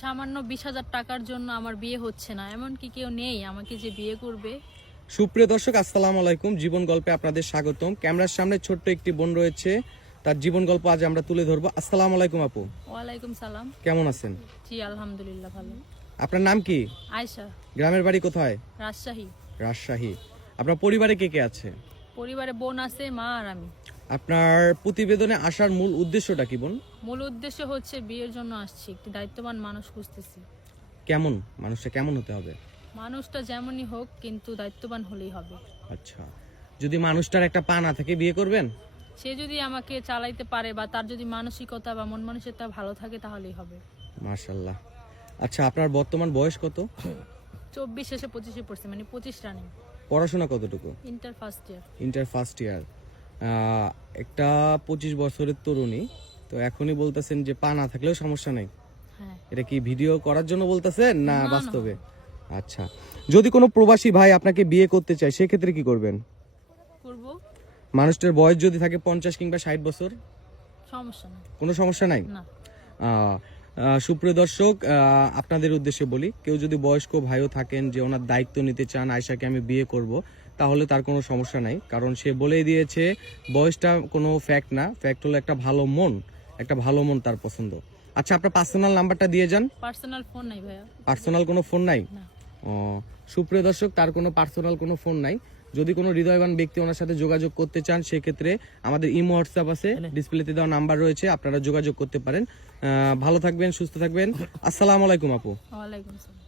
সামান্য 20,000 টাকার জন্য আমার বিয়ে হচ্ছে না, এমন কি কেউ নেই আমাকে যে বিয়ে করবে? সুপ্রিয় দর্শক, আসসালামু আলাইকুম। জীবন গল্পে আপনাদের স্বাগতম। ক্যামেরার সামনে ছোট্ট একটি বোন রয়েছে, তার জীবন গল্প আজ আমরা তুলে ধরবো। আসসালামু আলাইকুম আপু। ওয়ালাইকুম সালাম। কেমন আছেন? জি আলহামদুলিল্লাহ ভালো। আপনার নাম কি? আয়েশা। গ্রামের বাড়ি কোথায়? রাজশাহী। রাজশাহী। আপনার পরিবারে কে কে আছে? পরিবারে বোন আছে, মা আর আমি। আপনার প্রতিবেদনে আসার মূল উদ্দেশ্যটা কি বোন? মূল উদ্দেশ্য হচ্ছে বিয়ের জন্য আসছি, একটি দায়িত্ববান মানুষ খুঁজতেছি। কেমন মানুষটা কেমন হতে হবে? মানুষটা যেমনই হোক কিন্তু দায়িত্ববান হলেই হবে। আচ্ছা, যদি মানুষটার একটা পা না থাকে বিয়ে করবেন? সে যদি আমাকে চালাইতে পারে বা তার যদি মানসিকতা বা মন মানসিকতা ভালো থাকে তাহলেই হবে। মাশাআল্লাহ। আচ্ছা, আপনার বর্তমান বয়স কত? 24 শেষে 25-এ পড়ছে, মানে 25 রানিং। পড়াশোনা কতটুকু? Inter first year. Inter first year. একটা 25 বছরের তরুণী, তো এখনই বলতেছেন যে পা না থাকলেও সমস্যা নেই। হ্যাঁ। এটা কি ভিডিও করার জন্য বলতেছেন না না, না। বাস্তবে? আচ্ছা, যদি কোনো প্রবাসী ভাই আপনাকে বিয়ে করতে চায় সেক্ষেত্রে কি করবেন? করব। মানুষটার বয়স যদি থাকে 50 কিংবা 60 বছর, সমস্যা না। কোনো সমস্যা নাই? না। সুপ্রিয় দর্শক, আপনাদের উদ্দেশ্যে বলি, কেউ যদি বয়স্ক ভাইও থাকেন যে ওনার দায়িত্ব নিতে চান, আয়েশাকে আমি বিয়ে করব, তাহলে তার কোনো সমস্যা নাই। কারণ সে বলেই দিয়েছে বয়সটা কোনো ফ্যাক্ট না, ফ্যাক্ট হলো একটা ভালো মন তার পছন্দ। আচ্ছা, আপনার পার্সোনাল নাম্বারটা দিয়ে যান। পার্সোনাল ফোন নাই ভাইয়া। পার্সোনাল কোনো ফোন নাই? না। ও, সুপ্রিয় দর্শক, তার কোনো পার্সোনাল কোনো ফোন নাই। যদি কোনো হৃদয়বান ব্যক্তি ওনার সাথে যোগাযোগ করতে চান সেক্ষেত্রে আমাদের ইমো হোয়াটসঅ্যাপ আছে, ডিসপ্লেতে দেওয়া নাম্বার রয়েছে, আপনারা যোগাযোগ করতে পারেন। ভালো থাকবেন, সুস্থ থাকবেন। আসসালামু আলাইকুম আপু। ওয়ালাইকুম আসসালাম।